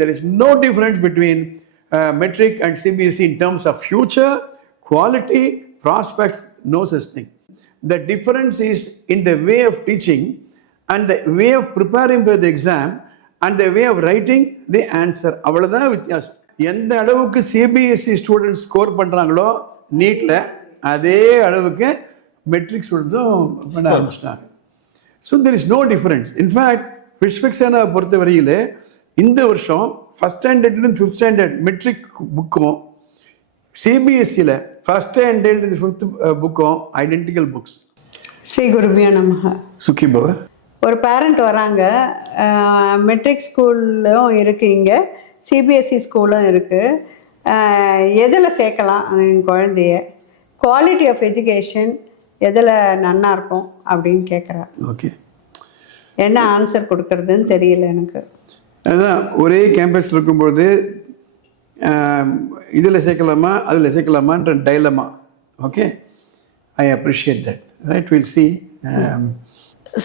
There is no difference between metric and CBSE in terms of future, quality, prospects, no such thing. The difference is in the way of teaching and the way of preparing for the exam and the way of writing the answer. அவ்வளவுதான் வித்தியாசம். எந்த அளவுக்கு CBSE students score பண்றாங்களோ நீட்ல அதே அளவுக்கு matric ஸ்டூடெண்ட்ஸும் பண்ண ஆரம்பிச்சிட்டாங்க. So there is no difference. In fact Vishwaksena பொறுத்த வரையில் இந்த வருஷம் ஃபஸ்ட் ஸ்டாண்டர்ட்லேருந்து ஃபிஃப்த் ஸ்டாண்டர்ட் மெட்ரிக் புக்கும் சிபிஎஸ்சியில் ஃபஸ்ட் ஸ்டாண்டர்ட்லேருந்து ஃபிஃப்த் புக்கும் ஐடென்டிக்கல் புக்ஸ். ஸ்ரீ குருபியோ நமஹ. சுக்கி பவ. ஒரு பேரண்ட் வராங்க, மெட்ரிக் ஸ்கூல்லும் இருக்குது, இங்கே சிபிஎஸ்சி ஸ்கூலும் இருக்குது, எதில் சேர்க்கலாம் என் குழந்தைய, குவாலிட்டி ஆஃப் எஜுகேஷன் எதில் நன்னா இருக்கும் அப்படின்னு கேட்குறாரு. ஓகே, என்ன ஆன்சர் கொடுக்கறதுன்னு தெரியல எனக்கு. அதுதான் ஒரே கேம்பஸில் இருக்கும்பொழுது இதில் சேர்க்கலாமா அதில் சேர்க்கலாமான்ற dilemma. Okay, I appreciate that. Right, will see.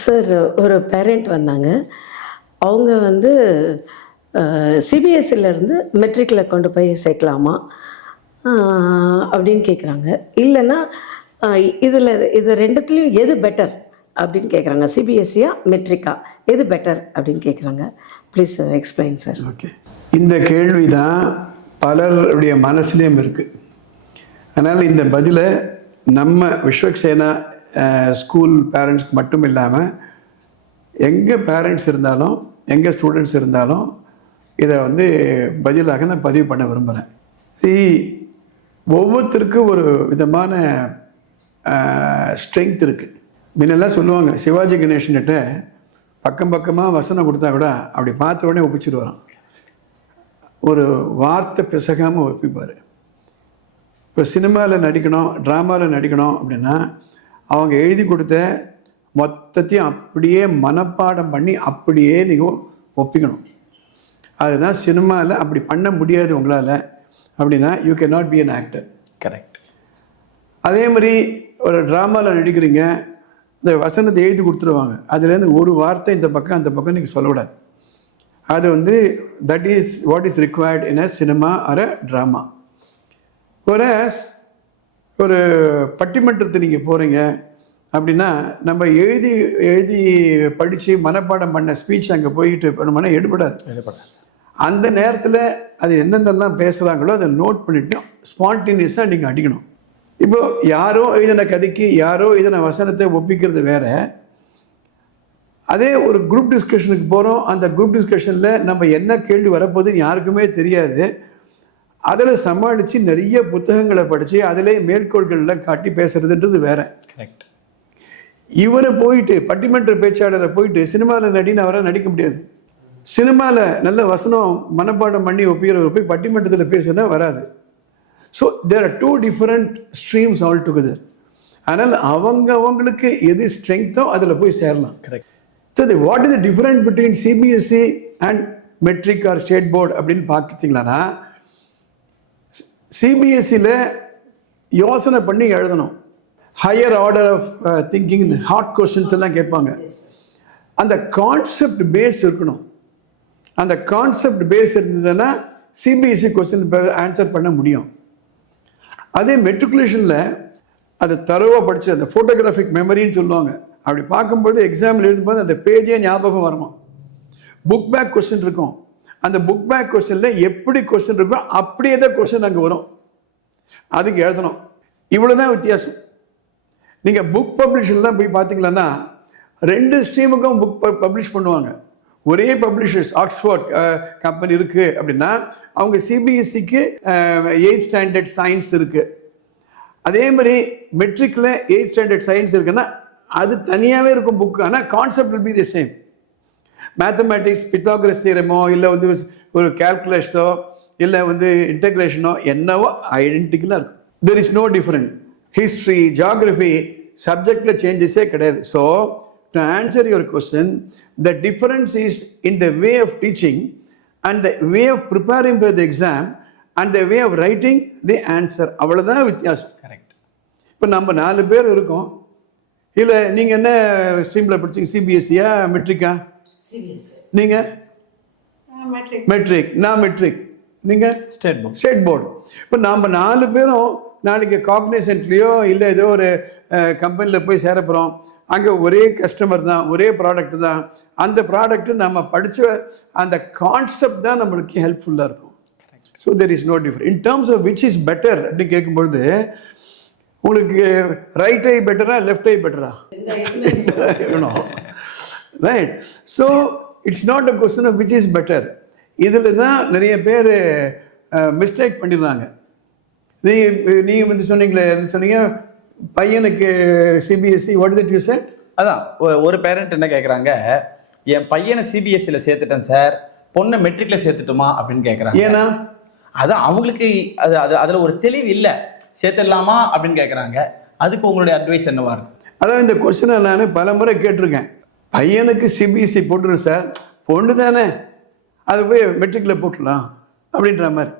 Sir, ஒரு பேரண்ட் வந்தாங்க, அவங்க வந்து சிபிஎஸ்சிலேருந்து மெட்ரிக்கில் கொண்டு போய் சேர்க்கலாமா அப்படின்னு கேட்குறாங்க. இல்லைன்னா இது ரெண்டுத்துலேயும் எது பெட்டர் அப்படின்னு கேட்குறாங்க. சிபிஎஸ்சியா மெட்ரிக்கா எது பெட்டர் அப்படின்னு கேட்குறாங்க. Please explain sir. ஓகே, இந்த கேள்வி தான் பலருடைய மனசுலேயும் இருக்குது. அதனால் இந்த பதிலை நம்ம விஸ்வக்சேனா ஸ்கூல் பேரண்ட்ஸ்க்கு மட்டும் இல்லாமல் எங்கே பேரண்ட்ஸ் இருந்தாலும் எங்கே ஸ்டூடெண்ட்ஸ் இருந்தாலும் இதை வந்து பதிலாக நான் பதிவு பண்ண விரும்புகிறேன். ஒவ்வொருத்தருக்கும் ஒரு விதமான ஸ்ட்ரென்த் இருக்குது. முன்னெல்லாம் சொல்லுவாங்க, சிவாஜி கணேசன்கிட்ட பக்கம் பக்கமாக வசனம் கொடுத்தா கூட அப்படி பார்த்த உடனே ஒப்பிச்சுட்டு வரான். ஒரு வார்த்தை பிசகாமல் ஒப்பிப்பார். இப்போ சினிமாவில் நடிக்கணும், ட்ராமாவில் நடிக்கணும் அப்படின்னா அவங்க எழுதி கொடுத்த மொத்தத்தையும் அப்படியே மனப்பாடம் பண்ணி அப்படியே நீங்கள் ஒப்பிக்கணும். அதுதான் சினிமாவில். அப்படி பண்ண முடியாது உங்களால் அப்படின்னா you can not be an actor. Correct. அதே மாதிரி ஒரு ட்ராமாவில் நடிக்கிறீங்க, இந்த வசனத்தை எழுதி கொடுத்துருவாங்க, அதுலேருந்து ஒரு வார்த்தை இந்த பக்கம் அந்த பக்கம் நீங்கள் சொல்லக்கூடாது. அது வந்து that is what is required in a cinema or a drama. ஒரு பட்டிமன்றத்தை நீங்கள் போகிறீங்க அப்படின்னா நம்ம எழுதி எழுதி படித்து மனப்பாடம் பண்ண ஸ்பீச் அங்கே போயிட்டு பண்ணோம்னா எடுபடாது. அந்த நேரத்தில் அது என்னென்னலாம் பேசுகிறாங்களோ அதை நோட் பண்ணிவிட்டு ஸ்பான்டேனியஸாக நீங்கள் அடிக்கணும். இப்போது யாரோ எழுதின கதைக்கு யாரோ எழுதின வசனத்தை ஒப்பிக்கிறது வேற. அதே ஒரு குரூப் டிஸ்கஷனுக்கு போகிறோம், அந்த குரூப் டிஸ்கஷனில் நம்ம என்ன கேள்வி வரப்போகுதுன்னு யாருக்குமே தெரியாது. அதில் சமாளித்து நிறைய புத்தகங்களை படித்து அதிலே மேற்கோள்களில் காட்டி பேசுறதுன்றது வேற. கரெக்ட். இவரை போயிட்டு பட்டிமன்ற பேச்சாளரை போயிட்டு சினிமாவில் நடின்னு அவரை நடிக்க முடியாது. சினிமாவில் நல்ல வசனம் மனப்பாடம் பண்ணி ஒப்பிக்கிறவர் போய் பட்டிமன்றத்தில் பேசுனா வராது. So there are two different streams all together. அதனால் அவங்களுக்கு எது ஸ்ட்ரென்த்தோ அதில் போய் சேரலாம். Correct. So what is the difference between CBSE and matric or state board அப்படின்னு பார்த்திங்களான்னா, சிபிஎஸ்சியில் யோசனை பண்ணி எழுதணும். Higher order of thinking, hard questions எல்லாம் கேட்பாங்க. அந்த கான்செப்ட் பேஸ் இருக்கணும். அந்த கான்செப்ட் பேஸ் இருந்ததுன்னா சிபிஎஸ்சி கொஸ்டின் ஆன்சர் பண்ண முடியும். அதே மெட்ரிகுலேஷனில் அதை தரவாக படித்து அந்த ஃபோட்டோகிராஃபிக் மெமரின்னு சொல்லுவாங்க. அப்படி பார்க்கும்போது எக்ஸாம்பிள் எழுதும்போது அந்த பேஜே ஞாபகம் வரணும். புக் பேக் கொஸ்டின் இருக்கும். அந்த புக் பேக் கொஸ்டினில் எப்படி கொஸ்டின் இருக்கோ அப்படியே தான் கொஸ்டின் அங்கே வரும். அதுக்கு எழுதணும். இவ்வளோ தான் வித்தியாசம். நீங்கள் புக் பப்ளிஷர்லாம் போய் பார்த்தீங்களன்னா 2 ஸ்ட்ரீமுக்கும் புக் பப்ளிஷ் பண்ணுவாங்க. ஒரே பப்ளிஷர்ஸ், ஆக்ஸ்ஃபோர்ட் கம்பெனி இருக்குது அப்படின்னா அவங்க சிபிஎஸ்சிக்கு 8th ஸ்டாண்டர்ட் சயின்ஸ் இருக்குது. அதே மாதிரி மெட்ரிக்கில் 8th ஸ்டாண்டர்ட் சயின்ஸ் இருக்குன்னா அது தனியாகவே இருக்கும் புக்கு. ஆனால் concept will be the same. Mathematics, Pythagoras தியரமோ இல்லை வந்து ஒரு கேல்குலேஷனோ இல்லை வந்து இன்டகிரேஷனோ என்னவோ ஐடென்டிக்கலாக இருக்கும். There is no different. History, geography சப்ஜெக்டில் சேஞ்சஸே கிடையாது. So to answer your question, the difference is in the way of teaching and the way of preparing for the exam and the way of writing the answer. அவ்வளோதான் வித்தியாசம். Correct. இப்போ நம்ம 4 பேர் இருக்கோம். இல்லை நீங்கள் என்ன ஸ்ட்ரீமில் படிச்சிங்க? சிபிஎஸ்சியா மெட்ரிக்கா? சிபிஎஸ்சி. நீங்கள் மெட்ரிக், நான் மெட்ரிக், நீங்கள் ஸ்டேட் போர்ட். State board. இப்போ நாம் 4 பேரும் நாளைக்கு காக்னிசன்ட்லேயோ இல்லை ஏதோ ஒரு கம்பெனியில் போய் சேர போகிறோம். அங்கே ஒரே கஸ்டமர் தான், ஒரே ப்ராடக்ட் தான். அந்த ப்ராடக்ட்டு நம்ம படித்த அந்த கான்செப்ட் தான் நம்மளுக்கு ஹெல்ப்ஃபுல்லாக இருக்கும். So there is no difference in terms of which is better அப்படின்னு கேட்கும்பொழுது உங்களுக்கு ரைட் ஐ பெட்டரா லெஃப்ட் ஐ பெட்டரா? Right. So it's not a question of which is better. இதில் தான் நிறைய பேர் மிஸ்டேக் பண்ணிடுறாங்க. நீங்கள் வந்து சொன்னீங்க பையனுக்கு CBSE, what that you said? அதான் ஒரு பேரண்ட் என்ன கேட்குறாங்க, என் பையனை சிபிஎஸ்சியில் சேர்த்துட்டேன் சார், பொண்ணை மெட்ரிக்கில் சேர்த்துட்டுமா அப்படின்னு கேட்குறாங்க. ஏன்னா அதான் அவங்களுக்கு அது அது அதில் ஒரு தெளிவு இல்லை, சேர்த்துடலாமா அப்படின்னு கேட்குறாங்க. அதுக்கு உங்களுடைய அட்வைஸ் என்னவா இருக்கும்? அதான் இந்த கொஸ்டினை நான் பல முறை கேட்டிருக்கேன். பையனுக்கு சிபிஎஸ்சி போட்டுருங்க சார், பொண்ணு தானே அது போய் மெட்ரிக்கில் போட்டுடலாம் அப்படின்ற மாதிரி.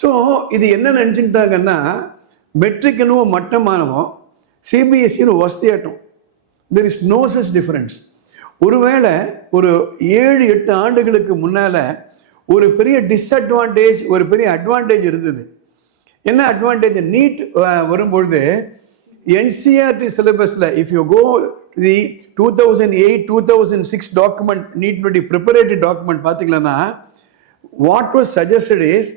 ஸோ இது என்ன நினச்சிக்கிட்டாங்கன்னா, மெட்ரிக்னு மட்டமானவோ சிபிஎஸ்சின்னு வசதியாட்டும். There is no such difference. ஒருவேளை ஒரு 7-8 ஆண்டுகளுக்கு முன்னால் ஒரு பெரிய டிஸ்அட்வான்டேஜ், ஒரு பெரிய அட்வான்டேஜ் இருந்தது. என்ன அட்வான்டேஜ்? நீட் வரும்பொழுது என்சிஆர்டி சிலபஸில் if you go the 2008-2006 document, நீட்னுடைய ப்ரிப்பரேட்டரி டாக்குமெண்ட் பார்த்தீங்கன்னா, what was suggested is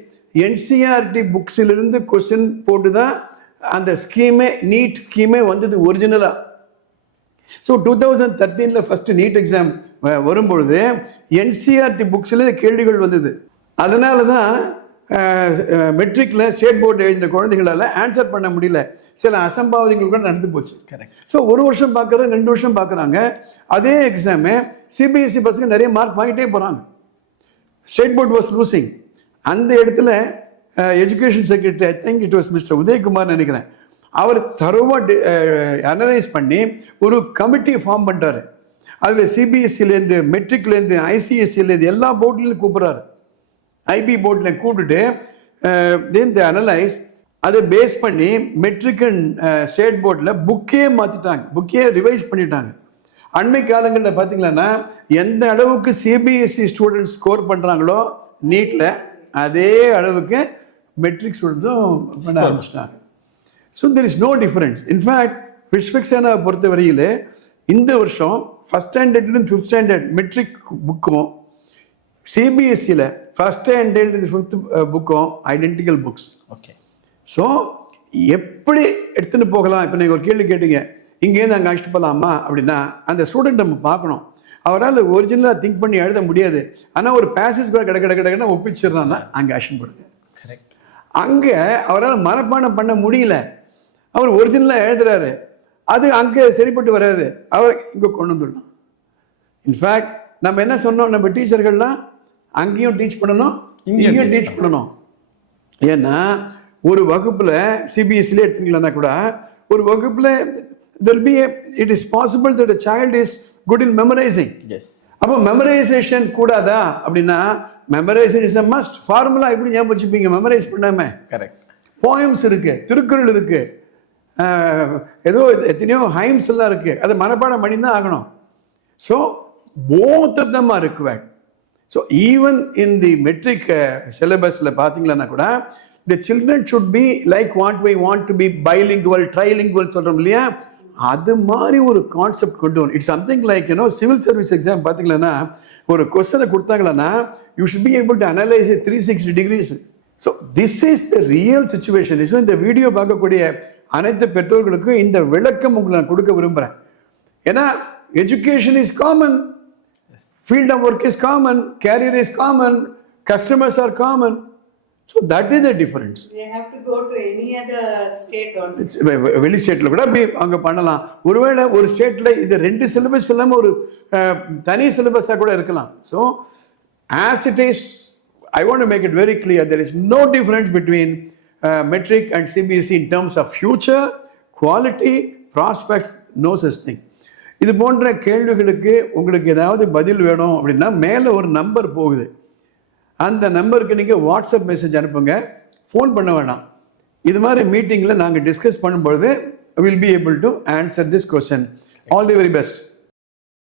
NCERT புக்ஸிலிருந்து கொஸ்டின் போட்டு தான் அந்த ஸ்கீமே, நீட் ஸ்கீமே வந்தது ஒரிஜினலாக. ஸோ 2013 ஃபஸ்ட்டு நீட் எக்ஸாம் வரும்பொழுது என்சிஆர்டி புக்ஸில் கேள்விகள் வந்தது. அதனால தான் மெட்ரிக்கில் ஸ்டேட் போர்டு எழுதின குழந்தைங்களால் ஆன்சர் பண்ண முடியல. சில அசம்பாவிதங்கள் கூட நடந்து போச்சு. கரெக்ட். ஸோ 1 வருஷம் பார்க்குறாங்க, 2 வருஷம் பார்க்குறாங்க. அதே எக்ஸாமு சிபிஎஸ்சி பசங்க நிறைய மார்க் வாங்கிட்டே போகிறாங்க. State board was losing. அந்த இடத்துல education secretary, I think it was mister Udayakumar நினைக்கிறேன், அவர் தரோவாக அனலைஸ் பண்ணி ஒரு கமிட்டி ஃபார்ம் பண்ணுறாரு. அதில் சிபிஎஸ்சிலேருந்து, மெட்ரிக்லேருந்து, ஐசிஎஸ்சிலேருந்து எல்லா போர்ட்லேருந்து கூப்பிட்றாரு. ஐபி போர்டில் கூப்பிட்டுட்டு தென் தி அனலைஸ், அதை பேஸ் பண்ணி மெட்ரிக் அண்ட் ஸ்டேட் போர்டில் புக்கே மாற்றிட்டாங்க, புக்கே ரிவைஸ் பண்ணிட்டாங்க. அண்மை காலங்களில் பார்த்தீங்கன்னா எந்த அளவுக்கு சிபிஎஸ்சி ஸ்டூடெண்ட்ஸ் ஸ்கோர் பண்ணுறாங்களோ நீட்டில், அதே அளவுக்கு மெட்ரிக் ஸ்டூடெண்ட்ஸும் பண்ண ஆரம்பிச்சிட்டாங்க. So there is no difference. In fact விஸ்வக்சேனாவை பொறுத்த வரையில் இந்த வருஷம் ஃபஸ்ட் ஸ்டாண்டர்ட்லேருந்து 5th ஸ்டாண்டர்ட் மெட்ரிக் புக்கும் சிபிஎஸ்சியில் ஃபஸ்ட் ஸ்டாண்டர்ட்லேருந்து 5th புக்கும் ஐடென்டிக்கல் புக்ஸ். ஓகே. ஸோ எப்படி எடுத்துகிட்டு போகலாம்? இப்போ நீங்கள் ஒரு கேள்வி கேட்டீங்க, இங்கேருந்து அங்கே அழைச்சிட்டு போகலாமா அப்படின்னா, அந்த ஸ்டூடெண்ட் நம்ம பார்க்கணும். அவரால் ஒரிஜினலாக திங்க் பண்ணி எழுத முடியாது. ஆனால் ஒரு பேசேஜ் கூட கிடக்கினா ஒப்பிச்சிடறான்னா அங்கே ஆக்ஷன் போடுங்க. கரெக்ட். அங்கே அவரால் மனப்பாடம் பண்ண முடியல, அவர் ஒரிஜினலாக எழுதுறாரு, அது அங்கே சரிப்பட்டு வராது, அவர் இங்கே கொண்டு வந்துடணும். இன்ஃபேக்ட் நம்ம என்ன சொன்னோம், நம்ம டீச்சர்கள்லாம் அங்கேயும் டீச் பண்ணணும், இங்கேயும் டீச் பண்ணணும். ஏன்னா ஒரு வகுப்பில் சிபிஎஸ்சிலே எடுத்துக்கலன்னா கூட ஒரு வகுப்பில் there will be it is possible that a child is good in memorizing. Yes. அப்போ மெமரைசேஷன் கூடாதா அப்படின்னா, memorisation is a must. Formula எப்படி ஞாபகம் வச்சுப்பீங்க மெமரைஸ் பண்ணாமல்? கரெக்ட். போயம்ஸ் இருக்கு, திருக்குறள் இருக்கு, ஏதோ எத்தனையோ ஹைம்ஸ் எல்லாம் இருக்கு, அதை மனப்பாடம் பண்ணி தான் ஆகணும். So both of them are required. So even in the matric சிலபஸில் பார்த்தீங்கன்னா கூட the children should be like what we want to be bilingual, trilingual சொல்கிறோம் இல்லையா, அது மாதிரி ஒரு கான்செப்ட் கொண்டு வரணும். It's something like civil service exam பார்த்தீங்கன்னா ஒரு கொஸ்டனை கொடுத்தாங்கன்னா you should be able to analyse 360 degrees. So this is the real situation. ஸோ இந்த வீடியோ பார்க்கக்கூடிய அனைத்து பெற்றோர்களுக்கும் இந்த விளக்கம் உங்களுக்கு நான் கொடுக்க விரும்புகிறேன். ஏன்னா education is common, field of work is common, career is common, customers are common. So that is the difference. They have to go to any other state also. வெளி ஸ்டேட்டில் கூட அப்படி அங்கே பண்ணலாம். ஒருவேளை ஒரு ஸ்டேட்டில் இது 2 சிலபஸ் இல்லாமல் ஒரு தனி சிலபஸாக கூட இருக்கலாம். So as it is, I want to make it very clear, there is no difference between metric and CBSE in terms of future, quality, prospects, no such thing. இது போன்ற கேள்விகளுக்கு உங்களுக்கு ஏதாவது பதில் வேணும் அப்படின்னா மேலே ஒரு நம்பர் போகுது, அந்த நம்பருக்கு நீங்கள் வாட்ஸ்அப் மெசேஜ் அனுப்புங்க, ஃபோன் பண்ண வேணாம். இது மாதிரி மீட்டிங்கில் நாங்கள் டிஸ்கஸ் பண்ணும்பொழுது will be able to answer this question. All the very best.